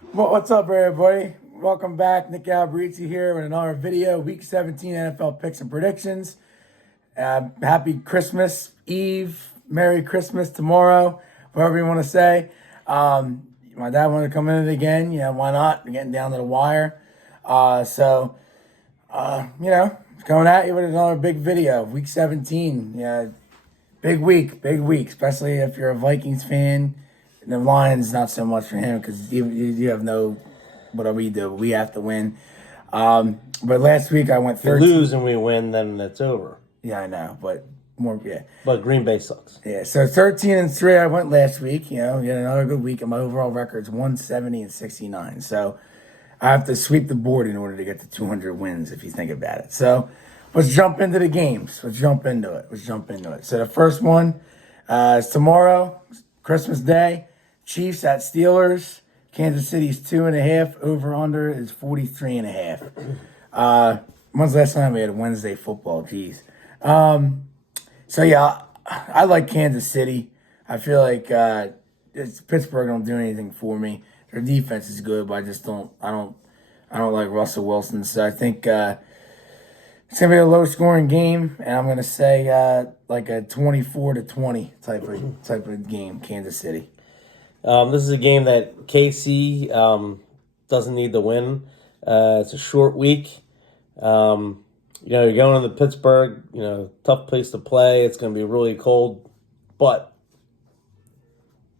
Well, what's up, everybody? Welcome back. Nick Albrizzi here with another video. Week 17 NFL picks and predictions. Happy Christmas Eve. Merry Christmas tomorrow, whatever you want to say. My dad wanted to come in it again. Yeah, why not? We're getting down to the wire. Coming at you with another big video. Week 17. Yeah, big week, especially if you're a Vikings fan. The Lions, not so much for him because you have no what we do. We have to win. But last week I went If we 13. lose and we win, then it's over. Yeah, I know, but more, yeah. But Green Bay sucks. Yeah, so 13-3 I went last week. You know, we had another good week, and my overall record's 170-69. So I have to sweep the board in order to get to 200 wins, if you think about it. So let's jump into the games. Let's jump into it. So the first one is tomorrow, Christmas Day. Chiefs at Steelers. Kansas City's 2.5. Over under is 43.5. When's the last time we had Wednesday football? Jeez. I like Kansas City. I feel like Pittsburgh don't do anything for me. Their defense is good, but I don't like Russell Wilson. So I think it's gonna be a low scoring game, and I'm gonna say like a 24-20 type of game. Kansas City. This is a game that KC doesn't need to win. It's a short week. You're going to Pittsburgh, tough place to play. It's going to be really cold, but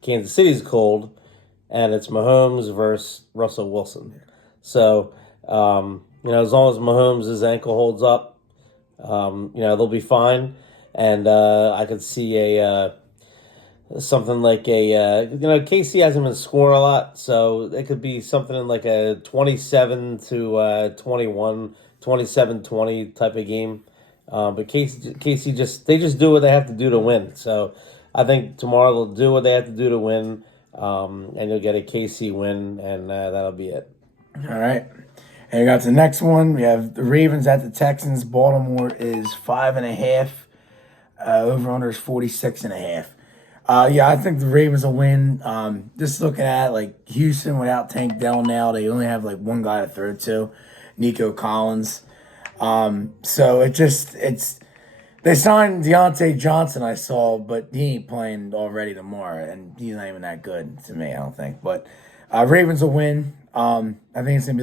Kansas City's cold, and it's Mahomes versus Russell Wilson. So, as long as Mahomes' ankle holds up, they'll be fine. And I could see something like KC hasn't been scoring a lot, so it could be something in like a 27-21, 27-20 type of game. But KC just do what they have to do to win. So I think tomorrow they'll do what they have to do to win, and you'll get a KC win, and that'll be it. All right. And we got the next one. We have the Ravens at the Texans. Baltimore is 5.5. Over under is 46.5. I think the Ravens will win. Just looking at like Houston without Tank Dell now, they only have like one guy to throw to, Nico Collins. So they signed Deontay Johnson, I saw, but he ain't playing already tomorrow, and he's not even that good to me, I don't think. But Ravens will win. I think it's gonna be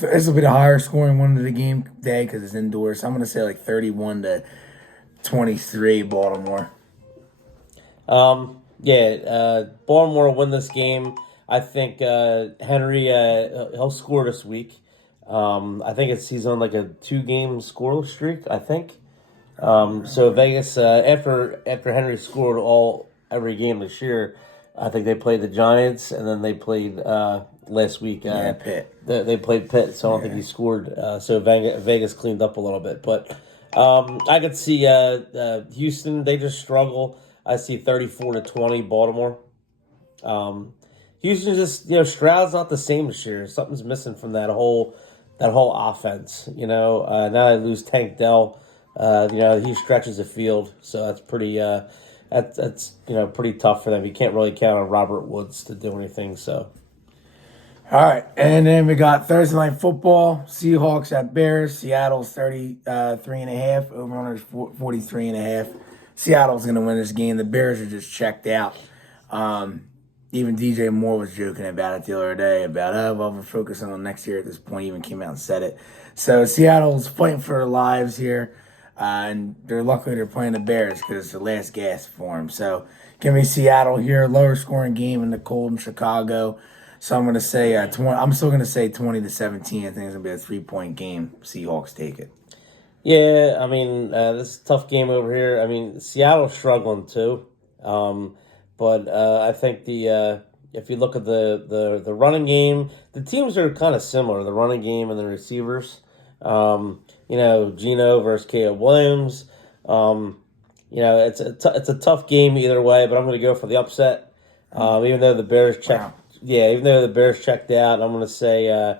this will be the higher scoring one of the game day because it's indoors. So I'm gonna say like 31-23 Baltimore. Baltimore will win this game. I think Henry he'll score this week. I think he's on like a 2-game scoreless streak. I think. So Vegas after Henry scored every game this year, I think they played the Giants and then they played last week. Pitt. They played Pitt, so I don't think he scored. So Vegas cleaned up a little bit, but I could see Houston. They just struggle. I see 34-20 Baltimore. Houston just Stroud's not the same this year. Something's missing from that whole offense. Now they lose Tank Dell. He stretches the field, so that's pretty. That's pretty tough for them. You can't really count on Robert Woods to do anything. So. All right, and then we got Thursday Night Football. Seahawks at Bears. Seattle's 33.5. Over under is 43.5. Seattle's going to win this game. The Bears are just checked out. Even DJ Moore was joking about it the other day about, we're focusing on next year at this point. He even came out and said it. So Seattle's fighting for their lives here, and they're playing the Bears because it's the last gasp for them. So give me Seattle here, lower scoring game in the cold in Chicago. So I'm going to say I'm still going to say 20-17. I think it's going to be a 3-point game. Seahawks take it. Yeah, this is a tough game over here. Seattle's struggling too, but I think if you look at the running game, the teams are kind of similar. The running game and the receivers. Geno versus Caleb Williams. It's a tough game either way, but I'm going to go for the upset. Even though the Bears checked out, I'm going to say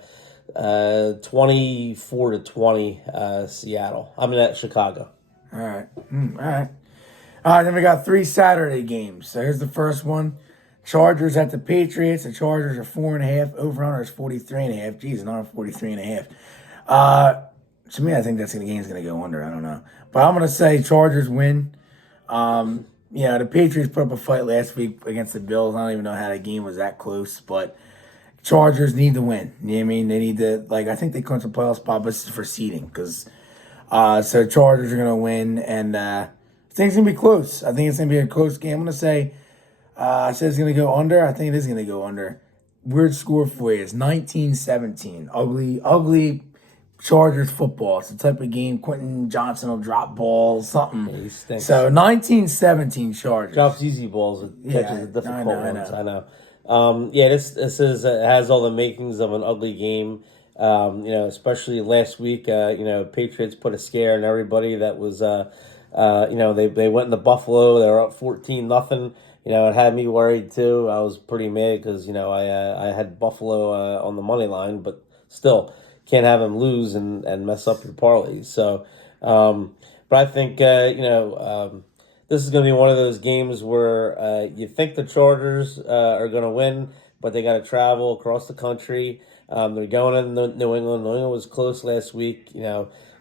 24-20 Seattle. At Chicago. All right. All right. Then we got 3 Saturday games. So here's the first one. Chargers at the Patriots. The Chargers are 4.5. Over under is 43.5. Geez, not 43.5. To me, I think that's the game's gonna go under. I don't know, but I'm gonna say Chargers win. The Patriots put up a fight last week against the Bills. I don't even know how that game was that close, but Chargers need to win. You know what I mean? They need to, I think they clinch a playoff spot, but this is for seeding because, so Chargers are going to win, and I think it's going to be close. I think it's going to be a close game. I'm going to say, I said it's going to go under. I think it is going to go under. Weird score for you is 19-17. Ugly Chargers football. It's the type of game Quentin Johnson will drop balls, something. Yeah, he stinks. So 19-17 Chargers. Drops easy balls and catches the difficult ones. I know. This is has all the makings of an ugly game. Especially last week. Patriots put a scare in everybody. That was they went into Buffalo. They were up 14-0. It had me worried too. I was pretty mad because I had Buffalo on the money line, but still can't have them lose and mess up your parlays. So, but I think this is going to be one of those games where you think the Chargers are going to win, but they got to travel across the country. They're going in New England. New England was close last week.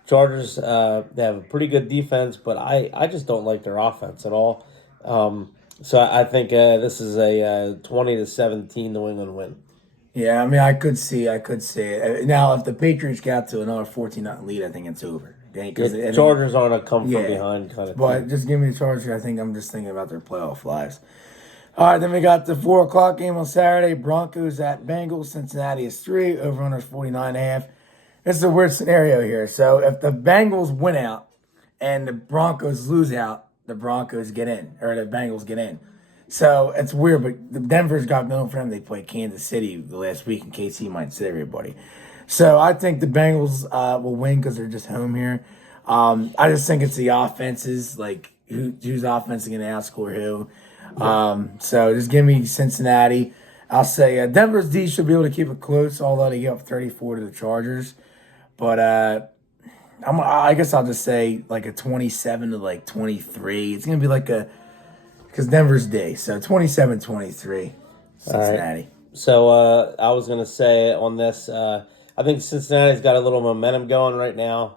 Chargers they have a pretty good defense, but I just don't like their offense at all. So I think this is a 20-17 New England win. Yeah, I mean, I could see it. Now, if the Patriots got to another 14-0 lead, I think it's over. Chargers aren't a come from behind kind of but thing. Just give me the Chargers. I think I'm just thinking about their playoff lives. All right, then we got the 4 o'clock game on Saturday. Broncos at Bengals. Cincinnati is 3. Over under is 49.5. This is a weird scenario here. So if the Bengals win out and the Broncos lose out, the Broncos get in, or the Bengals get in. So it's weird, but the Denver's got known for them. They played Kansas City the last week, and KC might sit everybody. So I think the Bengals will win because they're just home here. I just think it's the offenses, whose offense is going to outscore who. So just give me Cincinnati. I'll say Denver's D should be able to keep it close, although they get up 34 to the Chargers. But I guess I'll just say a 27 to 23. It's going to be because Denver's D. So 27-23 Cincinnati. Right. So I was going to say on this, I think Cincinnati's got a little momentum going right now.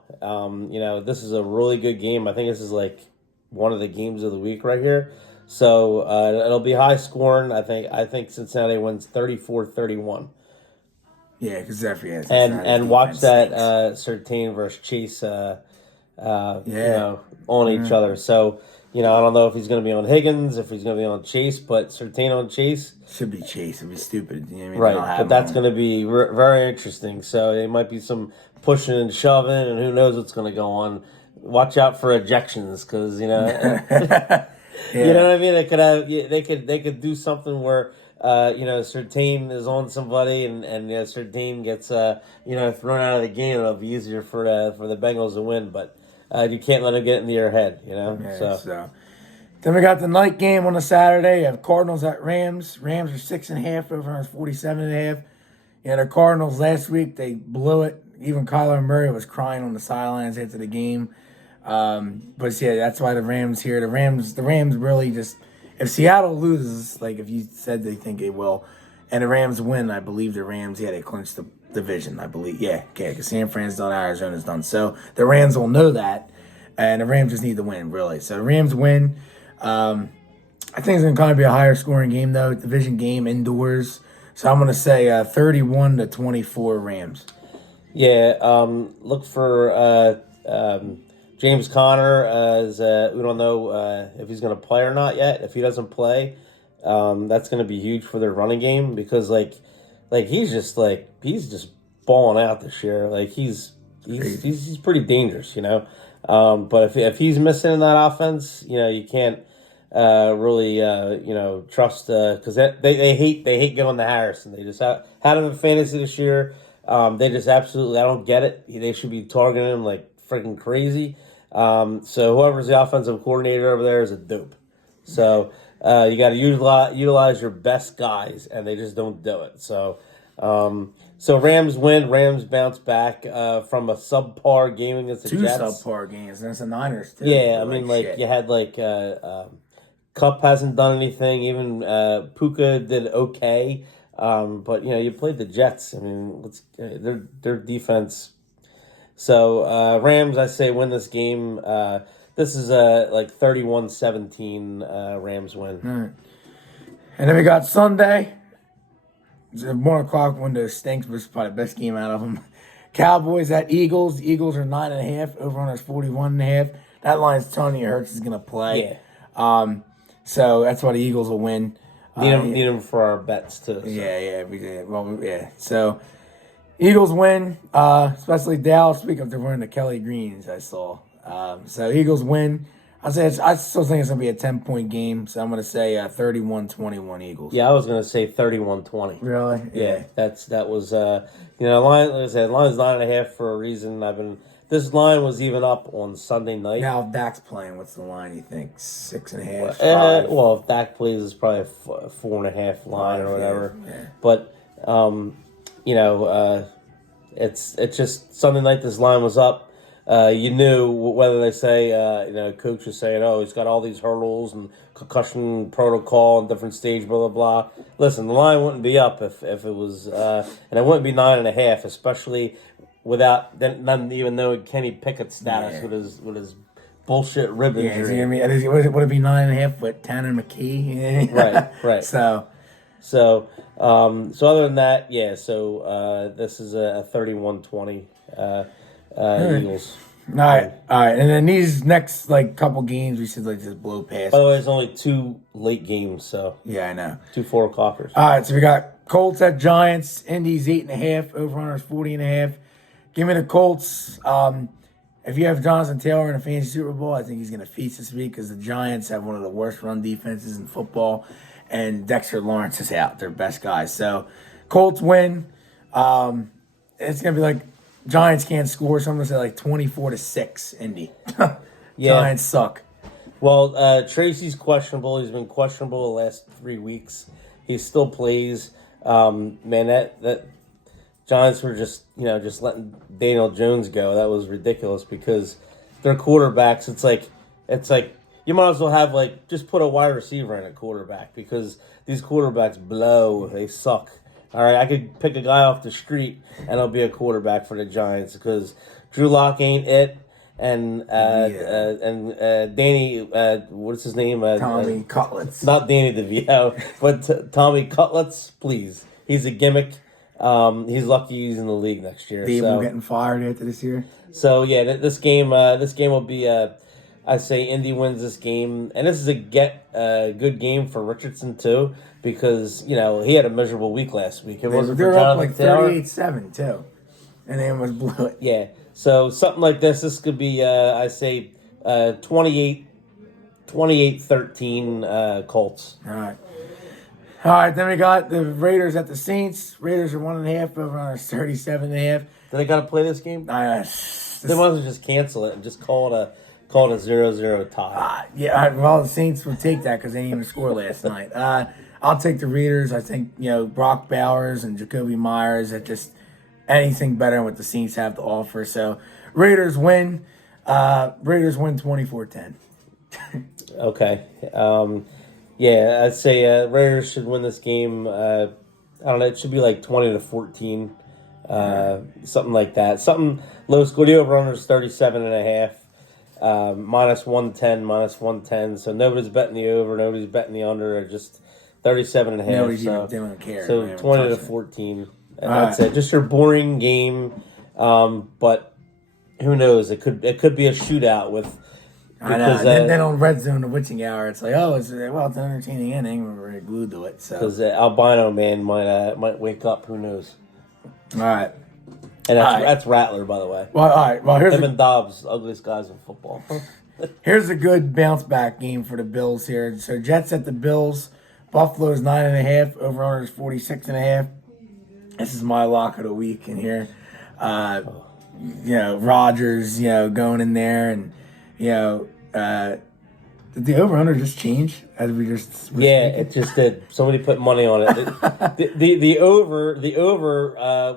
This is a really good game. I think this is one of the games of the week right here. So it'll be high scoring. I think Cincinnati wins 34-31. Yeah, because Zephyr has and watch that Surtain versus Chase. On each other. So I don't know if he's going to be on Higgins, if he's going to be on Chase, but Surtain on Chase should be Chase. It'd be stupid. You know what I mean? Right, but that's going to be very interesting. So there might be some pushing and shoving, and who knows what's going to go on. Watch out for ejections, because you know what I mean. They could do something where Surtain is on somebody, and Surtain gets thrown out of the game. It'll be easier for the Bengals to win, but you can't let them get into your head. So. Then we got the night game on a Saturday. You have Cardinals at Rams. Rams are 6.5 over 47.5. The Cardinals last week, they blew it. Even Kyler Murray was crying on the sidelines after the game. But yeah, that's why the Rams here. The Rams really just, if Seattle loses, if you said they think they will, and the Rams win, I believe the Rams, they clinch the division, I believe. Because San Fran's done, Arizona's done. So the Rams will know that, and the Rams just need to win, really. So the Rams win. I think it's going to kind of be a higher scoring game, though. Division game indoors. So I'm going to say 31-24 Rams. Yeah, look for James Conner as we don't know if he's going to play or not yet. If he doesn't play, that's going to be huge for their running game, because he's just balling out this year. He's pretty dangerous, But if he's missing in that offense, you can't really trust, because they hate going to Harrison. They just had him in fantasy this year. They just absolutely, I don't get it. They should be targeting him like freaking crazy. So whoever's the offensive coordinator over there is a dope. So you got to utilize your best guys, and they just don't do it. So Rams win. Rams bounce back from a subpar game against the Jets. Two subpar games, and it's the Niners too. Yeah, I mean, you had Cup hasn't done anything. Even Puka did okay. But you played the Jets. I mean, their defense. So Rams, I say win this game. This is like 31-17 Rams win. All right. And then we got Sunday. It's a 1 o'clock window stinks, but it's probably the best game out of them. Cowboys at Eagles. The Eagles are 9.5. Over-under is 41.5. That line's telling you Hurts is going to play. Yeah. So that's why the Eagles will win. Need them for our bets too. So. Yeah, we did. Well, yeah. So Eagles win, especially Dallas. Speak of they're wearing the Kelly Greens, I saw. So Eagles win. I still think it's gonna be a 10-point game. So I'm gonna say 31-21 Eagles. Yeah, I was gonna say 31-20. Really? Yeah, that was line. Like I said, line's 9.5 for a reason. This line was even up on Sunday night. Now if Dak's playing, what's the line? You think 6.5? Well, if Dak plays, it's probably a 4.5 line or whatever. Yeah. But it's just Sunday night. This line was up. You knew whether they say coach was saying, oh, he's got all these hurdles and concussion protocol and different stage, blah blah blah. Listen, the line wouldn't be up if it was, and it wouldn't be 9.5, especially without not even knowing Kenny Pickett's status with his bullshit rib injury. Yeah, would it be 9.5 with Tanner McKee? Right. So other than that, yeah. So this is a 31-20 Eagles. All right, and then these next couple games we should just blow past. By the way, there's only 2 late games, so yeah, I know. 2 4 o'clockers. All right, so we got Colts at Giants. Indy's 8.5. Over-under is 40.5. Give me the Colts. If you have Jonathan Taylor in a fantasy Super Bowl, I think he's going to feast this week because the Giants have one of the worst run defenses in football, and Dexter Lawrence is out, their best guys. So Colts win. It's going to be like Giants can't score, so I'm going to say 24-6 Indy. Giants suck. Well, Tracy's questionable. He's been questionable the last 3 weeks. He still plays. Man, that Giants were just letting Daniel Jones go. That was ridiculous because their quarterbacks. It's like you might as well have just put a wide receiver in at quarterback because these quarterbacks blow. They suck. All right, I could pick a guy off the street and it'll be a quarterback for the Giants because Drew Lock ain't it, and Danny, what's his name? Tommy Cutlets. Not Danny DeVito, but Tommy Cutlets. Please, he's a gimmick. He's lucky he's in the league next year. Dable getting fired after this year. So yeah, this game will be. I say Indy wins this game, and this is a good game for Richardson too because he had a miserable week last week. It wasn't for Jonathan Taylor. 38-7 too, and they almost blew it. Yeah, so something like this. This could be I say 28-13 Colts. All right, then we got the Raiders at the Saints. Raiders are 1.5 over on 37.5. Do they got to play this game? They might as well just cancel it and just call it a 0-0 tie. Well, the Saints would take that because they didn't even score last night. I'll take the Raiders. I think Brock Bowers and Jacoby Myers are just anything better than what the Saints have to offer. So Raiders win. Raiders win 24-10. Okay. Yeah, I'd say Raiders should win this game. I don't know. It should be 20-14, something like that. Something low score. The over/under is 37.5. -110. So nobody's betting the over. Nobody's betting the under. Just 37.5. Nobody's even don't care. So 20-14, and that's it. Just your boring game. But who knows? It could be a shootout with. I know. Then on Red Zone, the witching hour, it's it's an entertaining inning. We're glued to it. So because albino man might wake up. Who knows? All right. And that's Rattler, by the way. Well, all right. Well, here's him and Dobbs, ugliest guys in football. Here's a good bounce back game for the Bills here. So Jets at the Bills. Buffalo's 9.5. Over/under is 46.5. This is my lock of the week in here. Rodgers, going in there and. Did the over/under just change as we just? It just did. Somebody put money on it. The over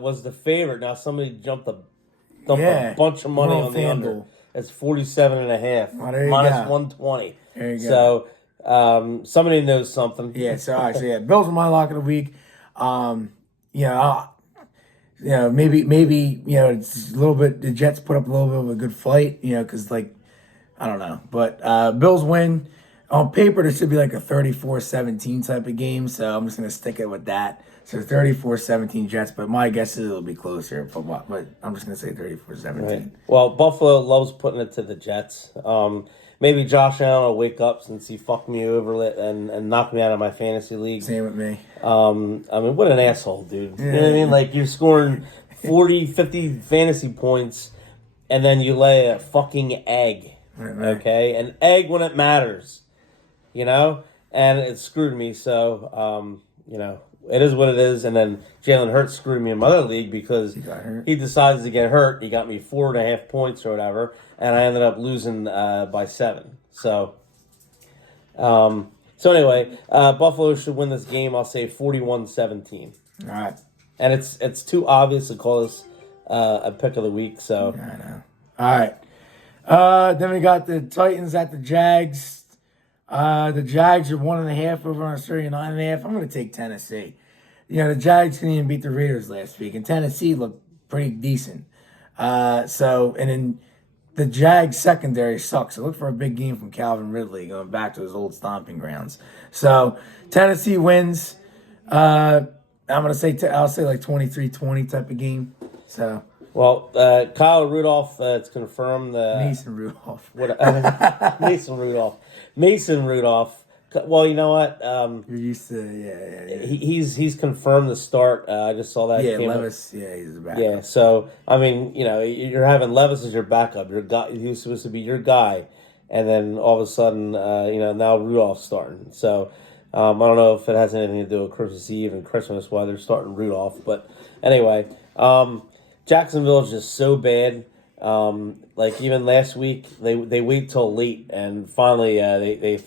was the favorite. Now somebody dumped a bunch of money on the under. It's 47.5 well, minus 120. There you go. So Somebody knows something. Yeah, so all right, so yeah, Bills are my lock of the week. You know, maybe it's a little bit. The Jets put up a little bit of a good fight, because like I don't know, but Bills win. On paper, there should be like a 34-17 type of game, so I'm just gonna stick it with that. So 34-17 Jets, but my guess is it'll be closer. But I'm just gonna say 34-17. Right. Well, Buffalo loves putting it to the Jets. Maybe Josh Allen will wake up since he fucked me over and knocked me out of my fantasy league. Same with me. I mean, what an asshole, dude. You know what I mean? Like, you're scoring 40, 50 fantasy points, and then you lay a fucking egg, okay? An egg when it matters, And it screwed me, so, it is what it is. And then Jalen Hurts screwed me in my other league because he decided to get hurt. He got me 4.5 points or whatever, and I ended up losing by 7. So anyway, Buffalo should win this game. I'll say 41-17. All right. And it's too obvious to call this a pick of the week. So I know. All right. Then we got the Titans at the Jags. The Jags are 1.5 over on 39.5. I'm going to take Tennessee. The Jags couldn't even beat the Raiders last week, and Tennessee looked pretty decent. And then the Jags secondary sucks. So look for a big game from Calvin Ridley going back to his old stomping grounds. So Tennessee wins. I'm going to say, I'll say like 23-20 type of game. So. Well, Kyle Rudolph, it's confirmed. Mason Rudolph. Mason Rudolph. Well, you know what? You're used to, yeah. He's confirmed the start. I just saw that. Yeah, Levis. Yeah, he's the backup. Yeah, so I mean, you're having Levis as your backup. Your guy, he was supposed to be your guy, and then all of a sudden, now Rudolph's starting. So I don't know if it has anything to do with Christmas Eve and Christmas why they're starting Rudolph, but anyway. Jacksonville is just so bad. Like even last week, they wait till late, and finally they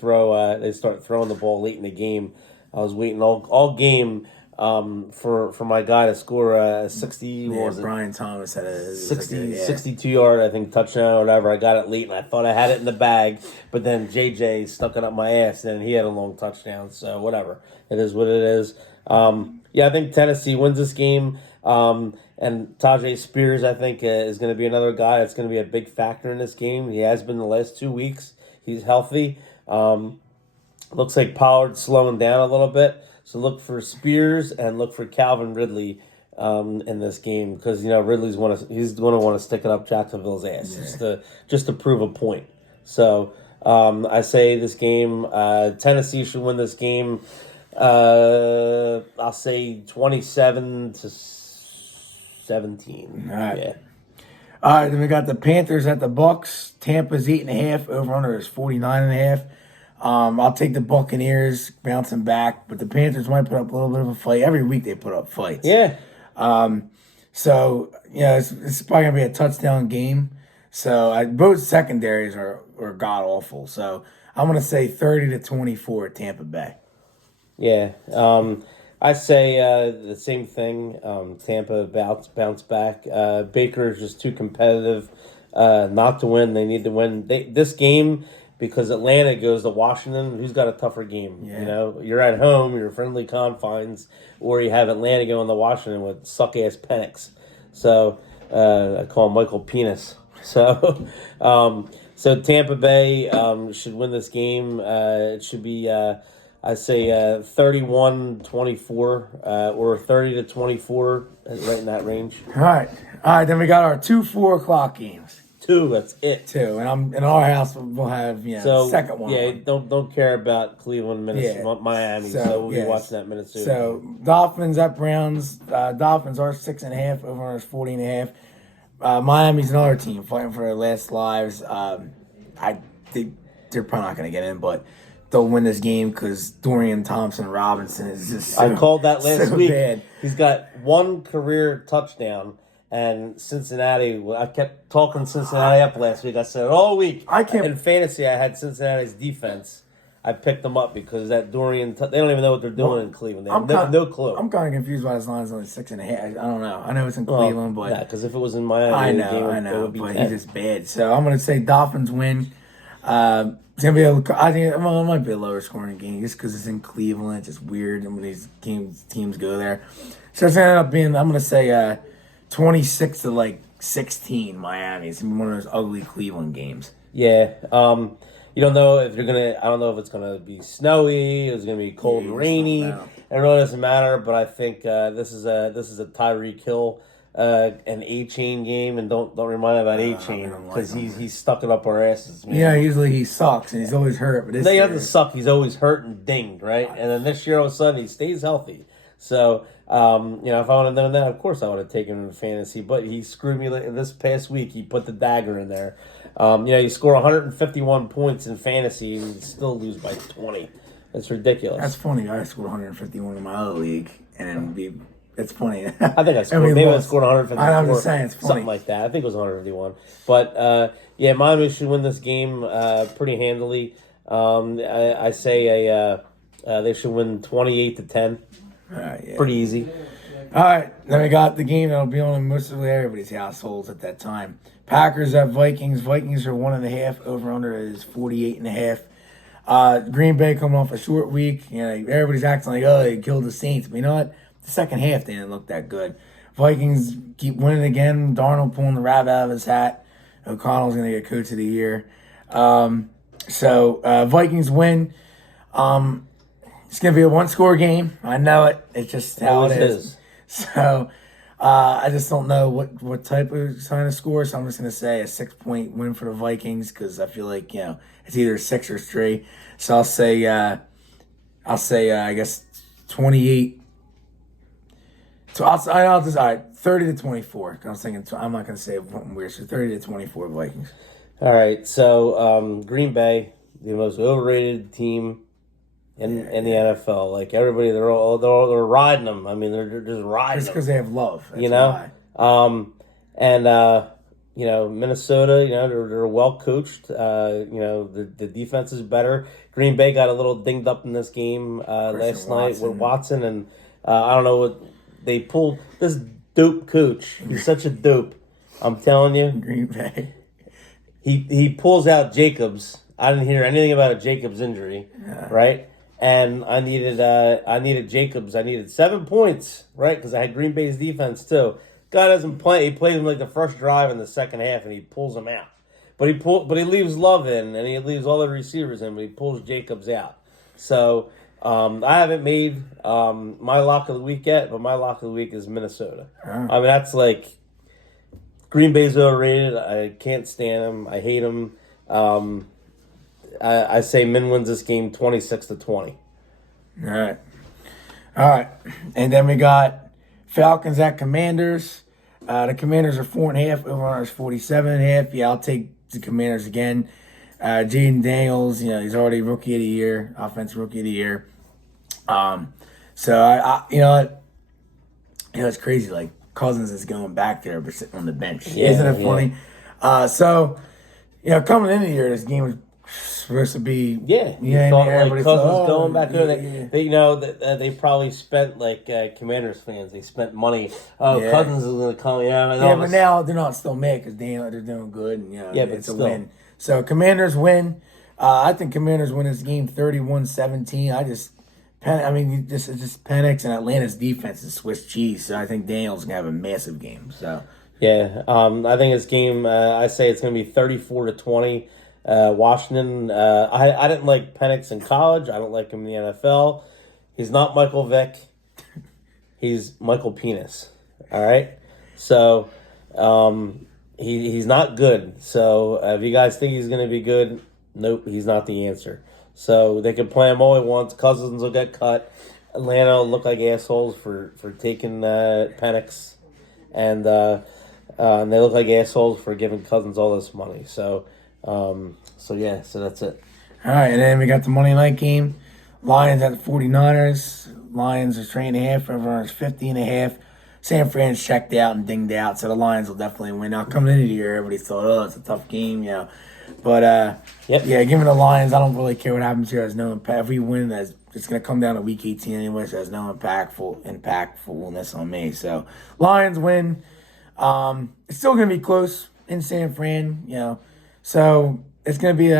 start throwing the ball late in the game. I was waiting all game for my guy to score 60. Yeah, Brian Thomas had a 62-yard, I think, touchdown or whatever. I got it late, and I thought I had it in the bag, but then JJ stuck it up my ass, and he had a long touchdown. So whatever, it is what it is. I think Tennessee wins this game. And Tajay Spears, I think, is going to be another guy that's going to be a big factor in this game. He has been the last 2 weeks. He's healthy. Looks like Pollard's slowing down a little bit. So look for Spears and look for Calvin Ridley in this game because Ridley's he's going to want to stick it up Jacksonville's ass just to prove a point. So I say this game, Tennessee should win this game. I'll say 27-17. All right. Yeah. All right, then we got the Panthers at the Bucks. Tampa's 8.5. Over under is 49.5. I'll take the Buccaneers bouncing back, but the Panthers might put up a little bit of a fight. Every week they put up fights. Yeah. So it's probably gonna be a touchdown game. So both secondaries are god awful. So I'm gonna say 30-24 Tampa Bay. Yeah. I say the same thing. Tampa bounce back. Baker is just too competitive not to win. They need to win this game because Atlanta goes to Washington. Who's got a tougher game? Yeah. You're at home, you're friendly confines, or you have Atlanta going to Washington with suck ass Penix. So I call him Michael Penis. So so Tampa Bay should win this game. It should be. I say 31-24 or 30-24, right in that range. All right. Then we got our 2 4:00 games. 2, that's it. 2, and I'm in our house. We'll have second one. Yeah, don't care about Cleveland, Minnesota, Miami. So we'll be watching that Minnesota. So Dolphins at Browns. Dolphins are 6.5. Over on is 40.5. Miami's another team fighting for their last lives. I think they're probably not going to get in, but they'll win this game because Dorian Thompson-Robinson is just I called that last week. Bad. He's got 1 career touchdown, and Cincinnati, I kept talking Cincinnati up last week. I said all week. In fantasy, I had Cincinnati's defense. I picked them up because that Dorian, they don't even know what they're doing in Cleveland. They have no clue. I'm kind of confused why this line's only 6.5. I don't know. I know it's in Cleveland, but. Yeah, because if it was in Miami, I know, but he's just bad. So I'm going to say Dolphins win. It's gonna be I think well, it might be a lower scoring game just because it's in Cleveland. It's just weird when these teams go there. So it's gonna end up being I'm gonna say 26 to like 16 Miami. It's gonna be one of those ugly Cleveland games. Yeah. You don't know if you're gonna. I don't know if it's gonna be snowy. It's gonna be cold and rainy. It really doesn't matter. But I think this is a Tyreek Hill an A-Chain game, and don't remind me about A-Chain because he's stuck it up our asses. Man. Yeah, usually he sucks and he's always hurt. But he doesn't suck. He's always hurt and dinged, right? And then this year all of a sudden he stays healthy. So if I would have done that, of course I would have taken him in fantasy. But he screwed me this past week. He put the dagger in there. You score 151 points in fantasy and you still lose by 20. That's ridiculous. That's funny. I scored 151 in my other league, and it's funny. I think I scored. Maybe I scored 154. I'm just saying, it's funny. Something like that. I think it was 151. But Miami should win this game pretty handily. I say they should win 28-10. Yeah. Pretty easy. All right, then we got the game that'll be on mostly everybody's households at that time. Packers at Vikings. Vikings are 1.5. Over under is 48.5. Green Bay coming off a short week. Everybody's acting like, oh, they killed the Saints. But you know what? The second half they didn't look that good. Vikings keep winning again. Darnold pulling the rabbit out of his hat. O'Connell's going to get coach of the year. Vikings win. It's going to be a one-score game. I know it. It's just how it is. So I just don't know what type of kind of score. So I'm just going to say a 6-point win for the Vikings because I feel like it's either 6 or 3. So I'll say I guess 28. So I'll just all right 30-24. I was thinking I'm not going to say something weird. So 30-24 Vikings. All right. So Green Bay, the most overrated team in the NFL. Like everybody, they're riding them. I mean, they're just riding. It's because they have love. That's Minnesota. They're well coached. The defense is better. Green Bay got a little dinged up in this game last night with Watson, and I don't know what they pulled. This dope coach. He's such a dope. I'm telling you. Green Bay. He pulls out Jacobs. I didn't hear anything about a Jacobs injury, right? And I needed Jacobs. I needed 7 points, right? Because I had Green Bay's defense too. Guy doesn't play. He plays him like the first drive in the second half, and he pulls him out. But he leaves Love in, and he leaves all the receivers in, but he pulls Jacobs out. So I haven't made my lock of the week yet, but my lock of the week is Minnesota. I mean, that's like Green Bay's overrated. I can't stand him. I hate him. I say Min wins this game 26-20. All right. And then we got Falcons at Commanders. The Commanders are 4.5. Over-under is 47.5. Yeah, I'll take the Commanders again. Jaden Daniels, he's already Rookie of the Year, Offensive Rookie of the Year. So I it's crazy. Like Cousins is going back there, but sitting on the bench. Yeah, isn't it funny? Coming into the year, this game was supposed to be. Yeah, you thought like Cousins going back there. They probably spent like Commanders fans. They spent money. Cousins is going to come. But now they're not still mad because they're doing good. And, but it's still. a win. So Commanders win. I think Commanders win this game 31-17. This is just Penix and Atlanta's defense is Swiss cheese. So I think Daniels gonna have a massive game. So yeah, I think this game. I say it's gonna be 34-20. Washington. I didn't like Penix in college. I don't like him in the NFL. He's not Michael Vick. He's Michael Penis. All right. So he's not good. So if you guys think he's gonna be good, nope, he's not the answer. So they can play him all they want. Cousins will get cut. Atlanta will look like assholes for taking Penix, and they look like assholes for giving Cousins all this money. So that's it. All right, and then we got the Monday night game. Lions at the 49ers. Lions are 3.5. Everyone is 50.5. San Fran's checked out and dinged out, so the Lions will definitely win. Now coming into the year, everybody thought, it's a tough game, But given the Lions, I don't really care what happens here. There's no impact. If we win, it's going to come down to Week 18 anyway, so there's no impactfulness on me. So Lions win. It's still going to be close in San Fran, So it's gonna be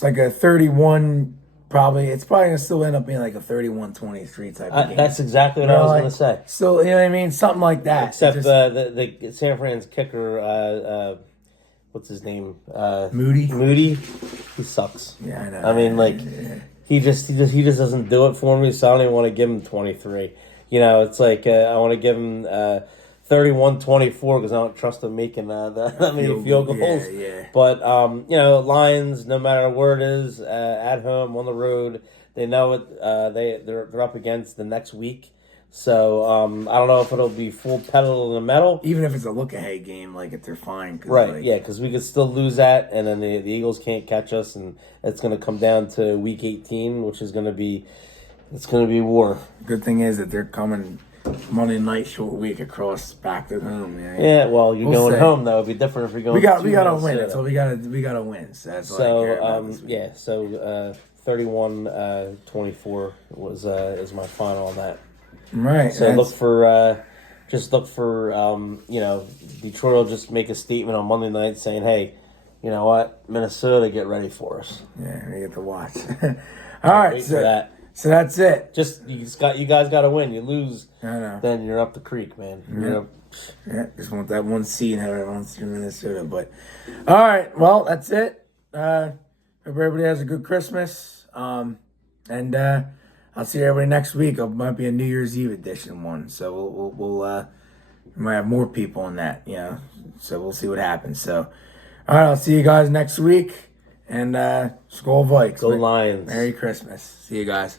like a 31. Probably it's probably gonna still end up being like a 31-23 type of game. That's exactly what You I know, was like, gonna say. So you know what I mean, something like that. Except Just the San Fran's kicker, what's his name? Moody. Moody. He sucks. Yeah, I know. I mean, like he just doesn't do it for me. So I don't even want to give him 23. You know, it's like I want to give him 31-24 because I don't trust him making that many field goals. Yeah. But you know, Lions, no matter where it is, at home, on the road, they know it. They're up against the next week. So I don't know if it'll be full pedal to the metal. Even if it's a look ahead game, like if they're fine, Right, like, yeah, because we could still lose that, and then the Eagles can't catch us, and it's going to come down to Week 18, which is going to be war. Good thing is that they're coming Monday night short week across back to home. Yeah, Yeah, well, you're We'll going see. home though. It'd be different if you're going. we gotta to win. Minnesota. That's all we gotta win. So that's all I care about this week. Yeah, so 31-24 was is my final on that. Right. So look for you know, Detroit will just make a statement on Monday night saying, hey, you know what, Minnesota, get ready for us. Yeah, we get to watch. All right, Wait for that. So that's it. You guys got to win. You lose, I know. then you're up the creek, man. You're up. Yeah, just want that one seed and have everyone through Minnesota. But all right, well, that's it. Hope everybody has a good Christmas. And I'll see everybody next week. It might be a New Year's Eve edition one, so we'll we might have more people in that, you know. So we'll see what happens. So all right, I'll see you guys next week. And Skol Vikes. Go Lions. Merry Christmas. See you guys.